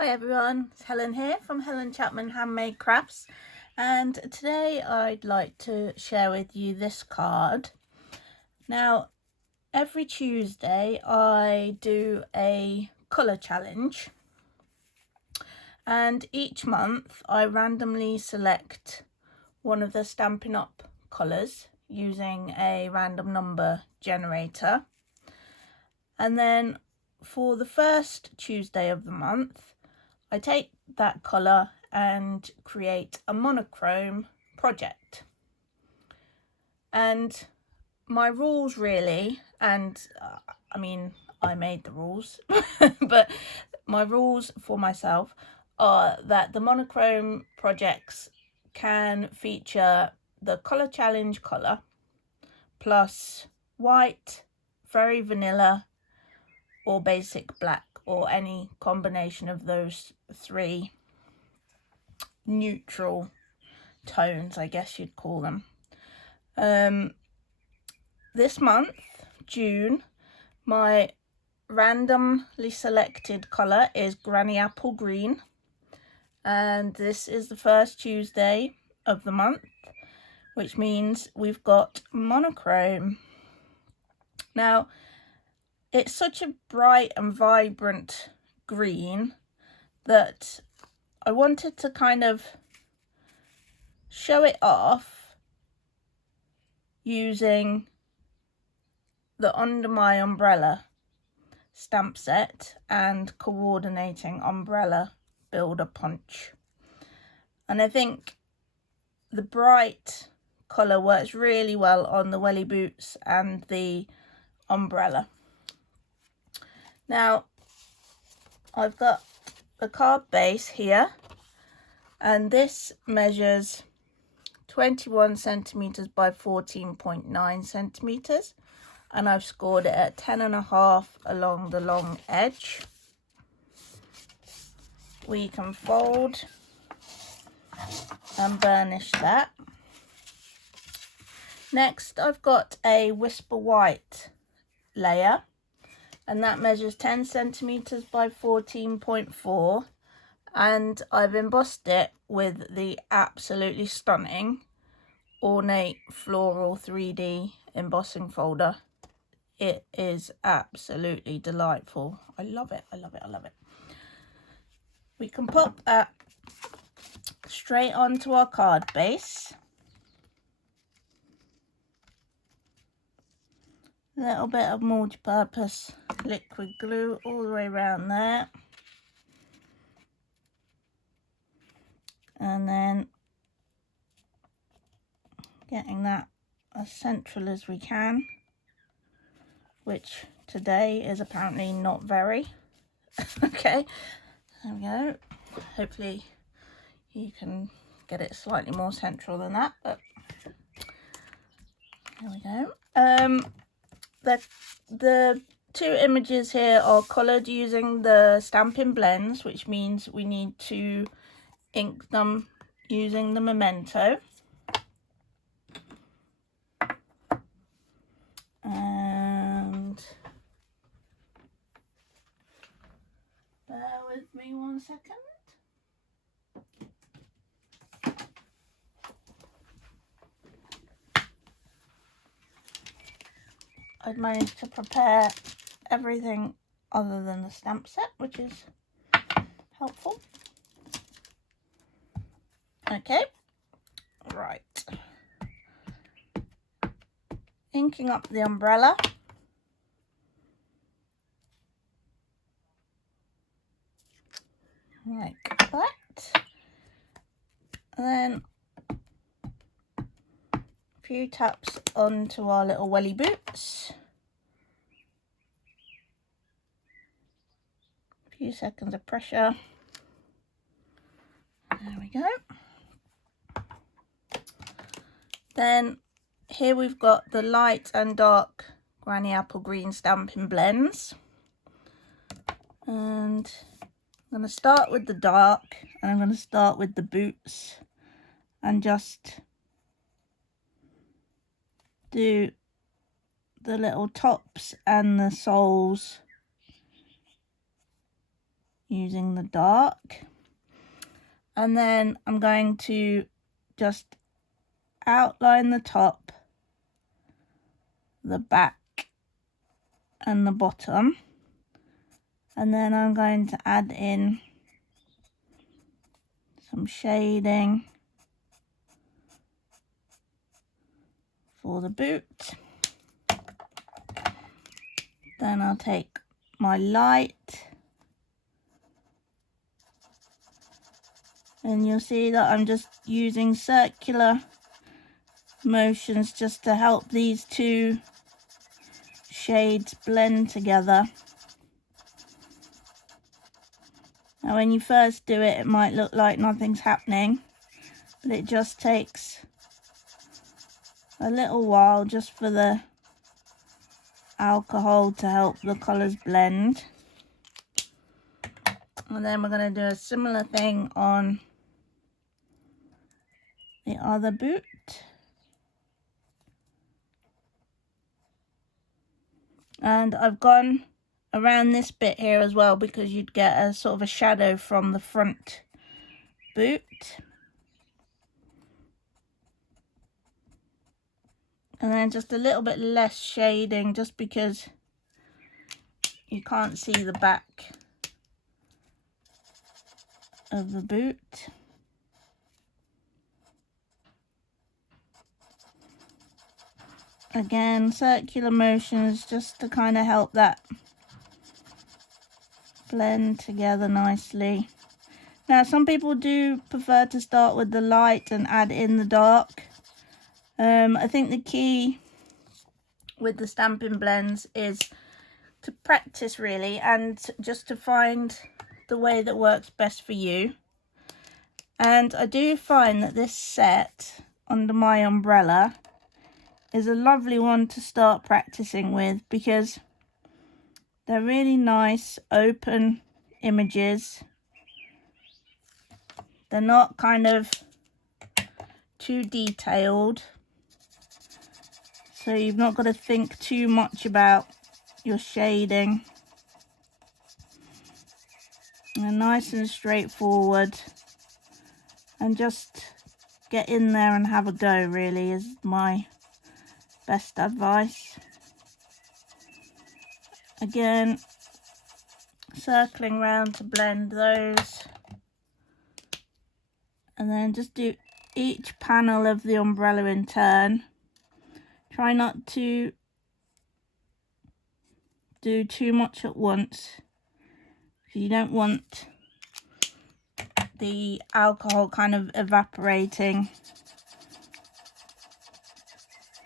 Hi everyone, it's Helen here from Helen Chapman Handmade Crafts, and today I'd like to share with you this card. Now, every Tuesday I do a colour challenge, and each month I randomly select one of the Stampin Up colours using a random number generator, and then for the first Tuesday of the month I take that colour and create a monochrome project. And my rules really, and I mean I made the rules, but my rules for myself are that the monochrome projects can feature the colour challenge colour plus white, very vanilla, or basic black, or any combination of those three neutral tones, I guess you'd call them. This month, June, my randomly selected colour is Granny Apple Green, and this is the first Tuesday of the month, which means we've got monochrome. Now, it's such a bright and vibrant green that I wanted to kind of show it off using the Under My Umbrella stamp set and coordinating umbrella builder punch. And I think the bright colour works really well on the welly boots and the umbrella. Now, I've got the card base here, and this measures 21 centimeters by 14.9 centimeters, and I've scored it at 10.5 along the long edge. We can fold and burnish that. Next, I've got a Whisper White layer, and that measures 10 centimeters by 14.4, and I've embossed it with the absolutely stunning Ornate Floral 3D embossing folder. It is absolutely delightful. I love it, I love it, I love it. We can pop that straight onto our card base. A little bit of multi-purpose liquid glue all the way around there. And then getting that as central as we can, which today is apparently not very. Okay, there we go. Hopefully you can get it slightly more central than that, but there we go. The two images here are coloured using the Stampin Blends, which means we need to ink them using the Memento. And bear with me 1 second. I'd managed to prepare everything other than the stamp set, which is helpful. Okay, right. Inking up the umbrella. Like that. And then a few taps onto our little welly boots. A few seconds of pressure. There we go. Then here we've got the light and dark Granny Apple Green Stampin Blends. And I'm going to start with the dark, and I'm going to start with the boots and just do the little tops and the soles using the dark. And then I'm going to just outline the top, the back and the bottom. And then I'm going to add in some shading for the boot. Then I'll take my light, and you'll see that I'm just using circular motions just to help these two shades blend together. Now when you first do it, it might look like nothing's happening, but it just takes a little while just for the alcohol to help the colours blend. And then we're going to do a similar thing on the other boot. And I've gone around this bit here as well because you'd get a sort of a shadow from the front boot. And then just a little bit less shading just because you can't see the back of the boot. Again, circular motions just to kind of help that blend together nicely. Now some people do prefer to start with the light and add in the dark. I think the key with the Stampin Blends is to practice really, and just to find the way that works best for you. And I do find that this set under my umbrella is a lovely one to start practicing with because they're really nice open images. They're not kind of too detailed, so you've not got to think too much about your shading. They're nice and straightforward, and just get in there and have a go really is my best advice. Again, circling round to blend those, and then just do each panel of the umbrella in turn. Try not to do too much at once. You don't want the alcohol kind of evaporating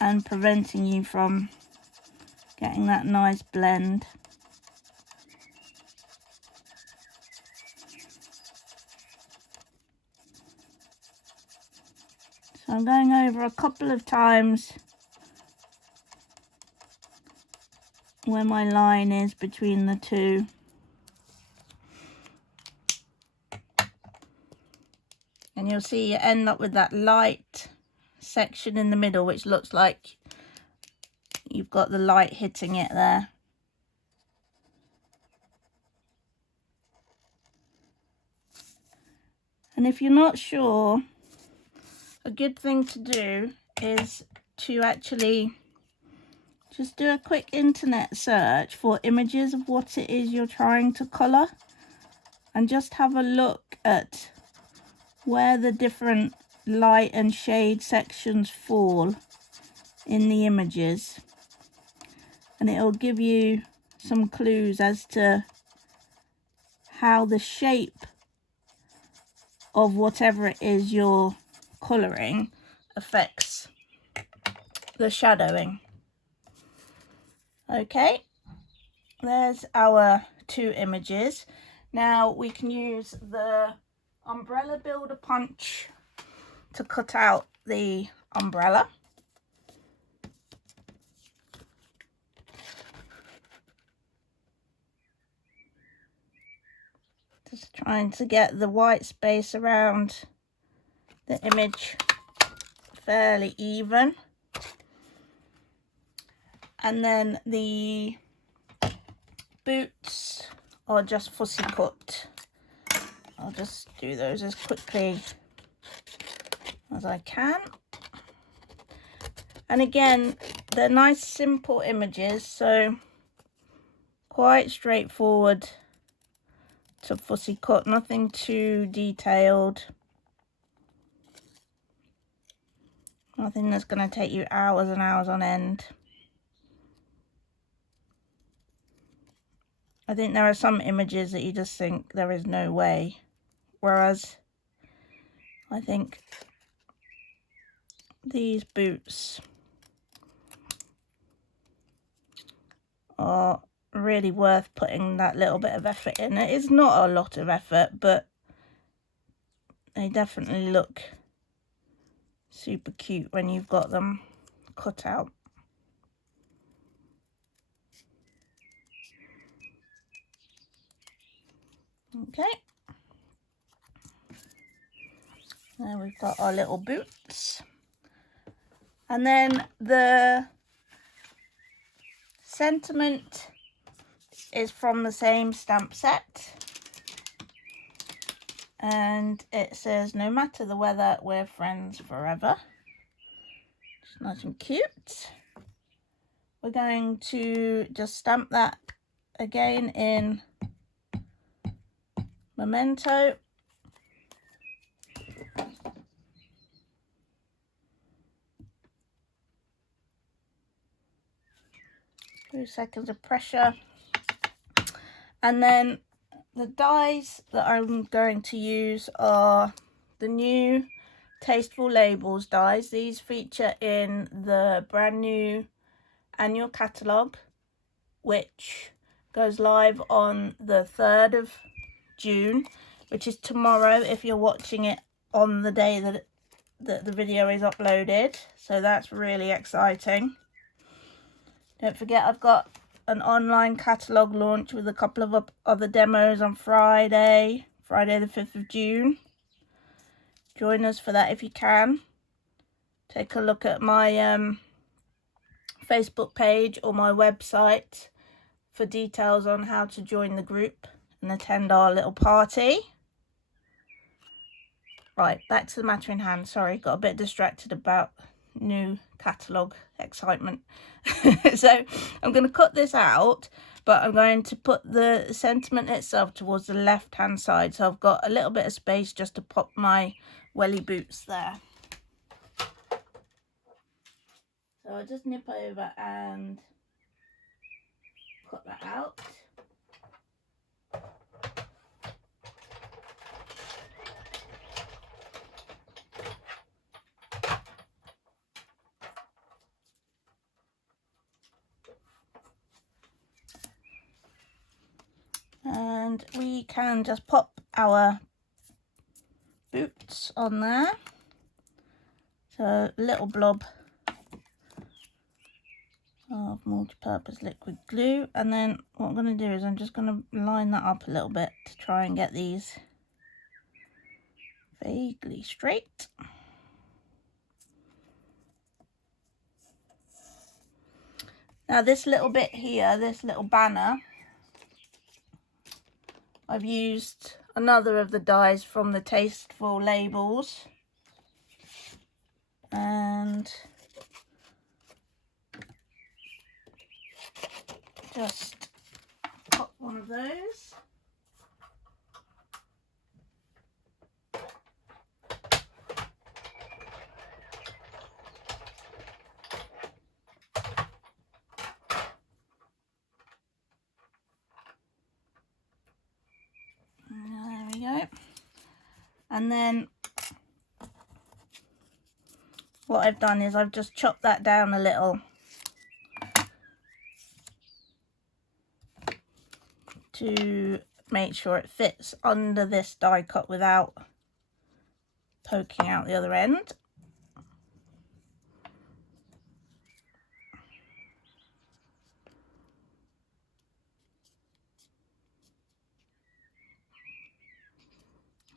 and preventing you from getting that nice blend. So I'm going over a couple of times where my line is between the two. And you'll see you end up with that light section in the middle, which looks like you've got the light hitting it there. And if you're not sure, a good thing to do is to actually just do a quick internet search for images of what it is you're trying to colour, and just have a look at where the different light and shade sections fall in the images, and it'll give you some clues as to how the shape of whatever it is you're colouring affects the shadowing. Okay, there's our two images. Now we can use the umbrella builder punch to cut out the umbrella. Just trying to get the white space around the image fairly even. And then the boots are just fussy cut I'll just do those as quickly as I can. And again, they're nice simple images, so quite straightforward to fussy cut, nothing too detailed, nothing that's going to take you hours and hours on end. I think there are some images that you just think there is no way, whereas I think these boots are really worth putting that little bit of effort in. It is not a lot of effort, but they definitely look super cute when you've got them cut out. Okay, there we've got our little boots, and then the sentiment is from the same stamp set, and it says, "No matter the weather, we're friends forever." It's nice and cute. We're going to just stamp that again in Memento. Few seconds of pressure, and then the dies that I'm going to use are the new Tasteful Labels dies. These feature in the brand new annual catalogue, which goes live on the 3rd of June, which is tomorrow if you're watching it on the day that the video is uploaded. So that's really exciting. Don't forget, I've got an online catalogue launch with a couple of other demos on Friday the 5th of June. Join us for that if you can. Take a look at my Facebook page or my website for details on how to join the group and attend our little party. Right, back to the matter in hand. Sorry, got a bit distracted about new catalogue excitement. So I'm going to cut this out, but I'm going to put the sentiment itself towards the left hand side, so I've got a little bit of space just to pop my welly boots there. So I'll just nip over and cut that out. And we can just pop our boots on there. So a little blob of multi-purpose liquid glue, and then what I'm going to do is I'm just going to line that up a little bit to try and get these vaguely straight. Now this little bit here, this little banner, I've used another of the dies from the Tasteful Labels, and just pop one of those. There we go. And then what I've done is I've just chopped that down a little to make sure it fits under this die cut without poking out the other end.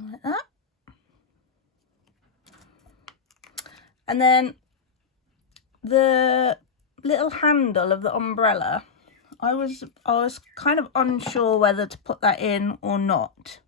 Like that. And then the little handle of the umbrella, I was kind of unsure whether to put that in or not.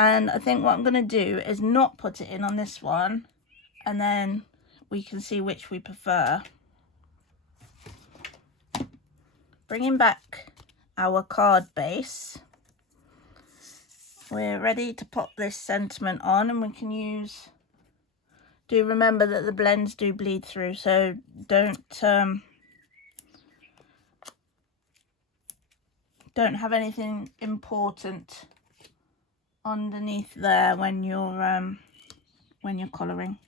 And I think what I'm going to do is not put it in on this one, and then we can see which we prefer. Bringing back our card base, we're ready to pop this sentiment on, and we can use, do remember that the blends do bleed through, so don't have anything important underneath there when you're colouring.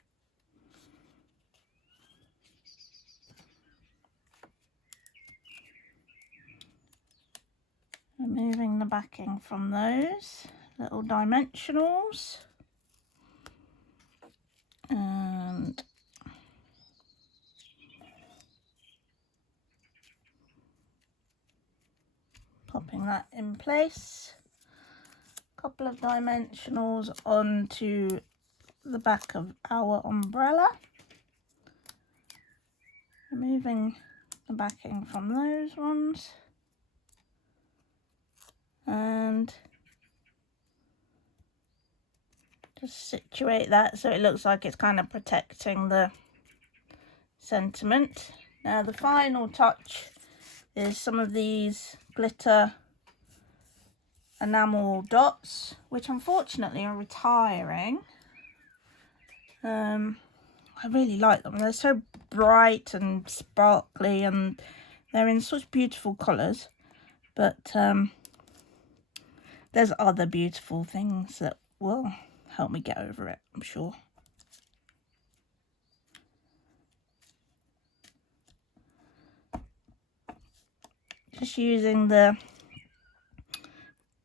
Removing the backing from those little dimensionals, and popping that in place. A couple of dimensionals onto the back of our umbrella, removing the backing from those ones, and just situate that so it looks like it's kind of protecting the sentiment. Now the final touch is some of these glitter enamel dots, which unfortunately are retiring. I really like them. They're so bright and sparkly, and they're in such beautiful colours, but there's other beautiful things that will help me get over it, I'm sure. Just using the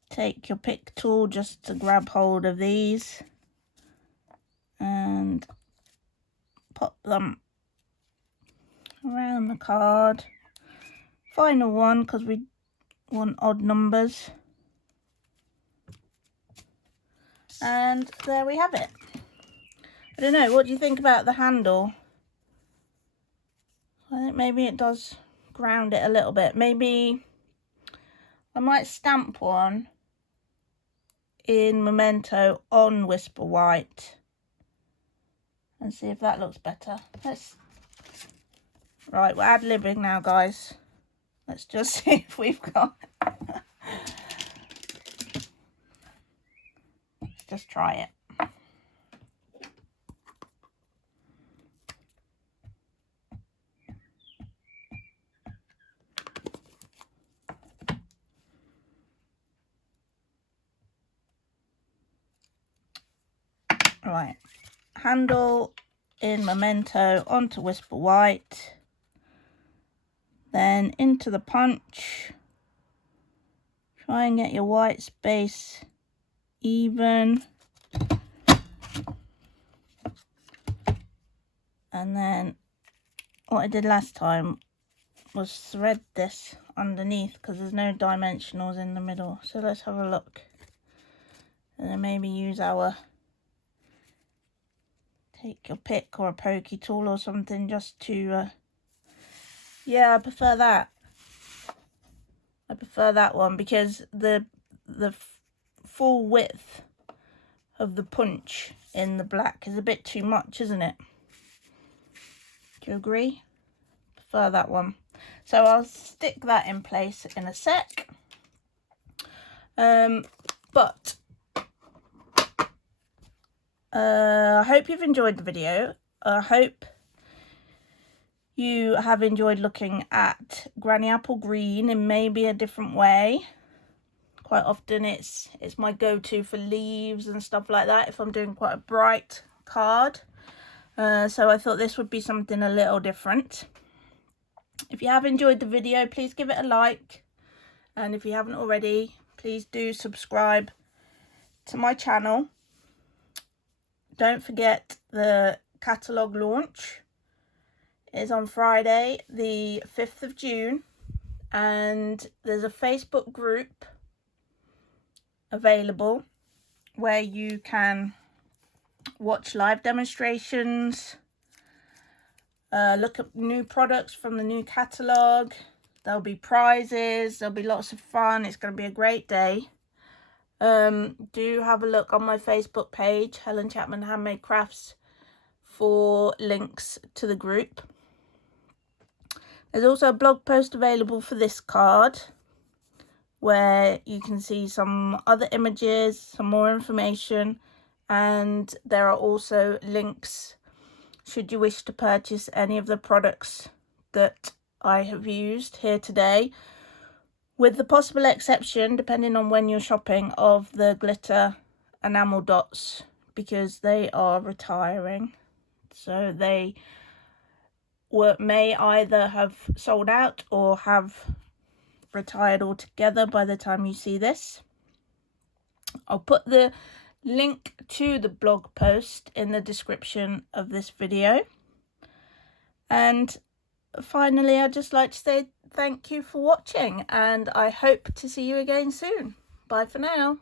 take your pick tool just to grab hold of these and pop them around the card. Final one, because we want odd numbers. And there we have it. I don't know, what do you think about the handle? I think maybe it does ground it a little bit. Maybe I might stamp one in Memento on Whisper White and see if that looks better. Right, we're ad-libbing now, guys. Let's just see if we've got let's just try it. Right, handle in Memento onto Whisper White, then into the punch. Try and get your white space even, and then what I did last time was thread this underneath because there's no dimensionals in the middle. So let's have a look, and then maybe use our take your pick or a pokey tool or something just to yeah, I prefer that. I prefer that one because the full width of the punch in the black is a bit too much, isn't it? Do you agree? Prefer that one. So I'll stick that in place in a sec. But I hope you've enjoyed the video. I hope you have enjoyed looking at Granny Apple Green in maybe a different way. Quite often it's my go-to for leaves and stuff like that if I'm doing quite a bright card. So I thought this would be something a little different. If you have enjoyed the video, please give it a like. And if you haven't already, please do subscribe to my channel. Don't forget the catalogue launch is on Friday the 5th of June, and there's a Facebook group available where you can watch live demonstrations, look at new products from the new catalogue. There'll be prizes, there'll be lots of fun. It's going to be a great day. Do have a look on my Facebook page, Helen Chapman Handmade Crafts, for links to the group. There's also a blog post available for this card where you can see some other images, some more information, and there are also links should you wish to purchase any of the products that I have used here today, with the possible exception, depending on when you're shopping, of the glitter enamel dots, because they are retiring. So they may either have sold out or have retired altogether by the time you see this. I'll put the link to the blog post in the description of this video. And finally, I'd just like to say thank you for watching, and I hope to see you again soon. Bye for now.